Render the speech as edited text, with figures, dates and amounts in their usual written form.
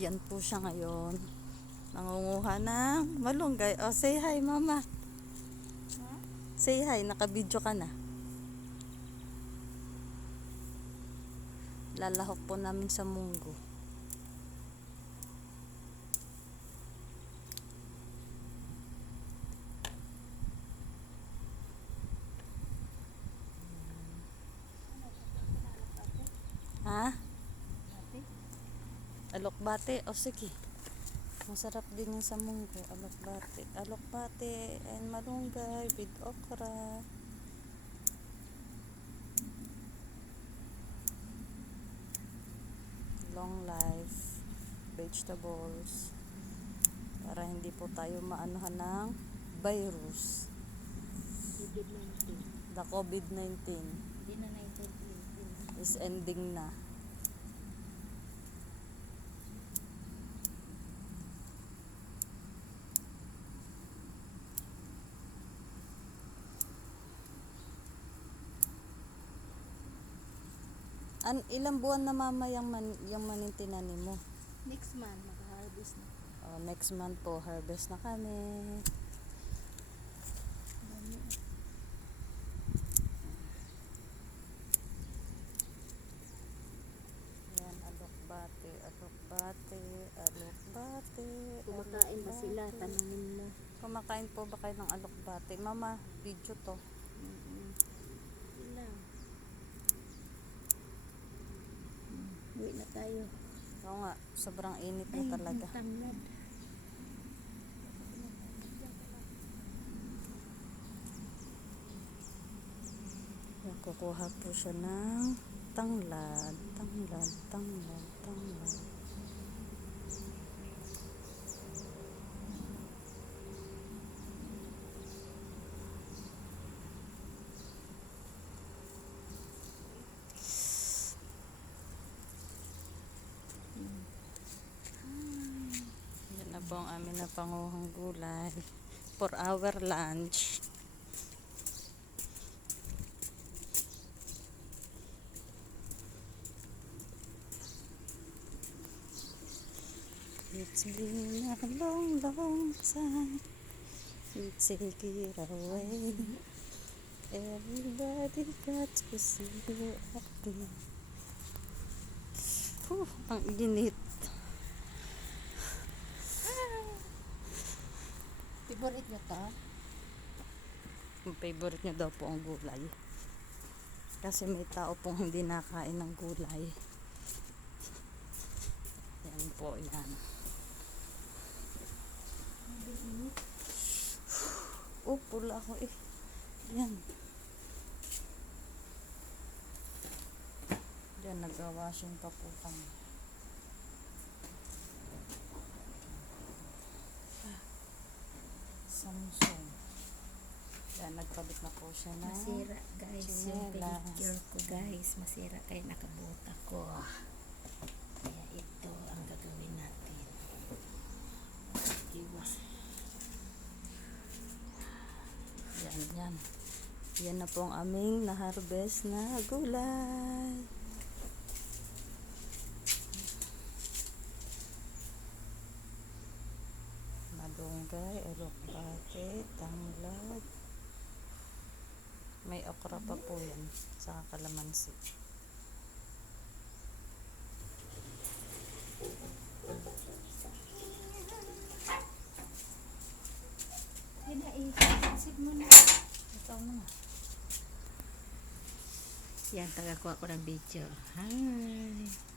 Yan po siya ngayon. Nangunguha ng malunggay. Oh, say hi, mama. Say hi, naka-video ka na. Lalahok po namin sa munggo. Ha? Alokbate. O sige. Masarap din yung sa munggo. Alokbate. Alokbate and malunggay with okra. Long life vegetables. Para hindi po tayo maanuhan ng virus. COVID-19. The COVID-19 Hindi na 19. is ending na. Ilang buwan na mama yung manintinanin mo? Next month, mag-harvest na. Oh, next month po, harvest na kami. Yan, alokbate, alokbate, alokbate. Kumakain ba sila? Tanungin mo. Kumakain po ba kayo ng alokbate? Mama, video to. Sila. Uwi na tayo. Oo nga, sobrang init na talaga. Ay, tamlad. Yan, kukuha po siya ng tanglad, tanglad, tanglad, tanglad. Yan na po ang amin na panguhang gulay for our lunch. It's been a long, long time. Take it away. Everybody got to see you happy. Ang init. Favorite nyo to? Ang favorite niya daw po ang gulay. Kasi may tao pong hindi nakain ng gulay. Yan po, yan. Oh, pula ako eh. Yan. Yan, nag-washing pa po kami. Samsung. Yan, nagpalit na po siya na. Masira guys. Yung Chinelas. pedicure ko guys. Masira kaya nakabuta ko. Kaya ito ang gagawin natin. Iwas. Yan, yan. Yan na po ang aming na-harvest na gulay. Malunggay, alokbate, tanglad. May okra pa po yan. Saka kalamansi. Pinaisit mo na. Ikaw na. Yan, tagakuha ko ng video. Hi!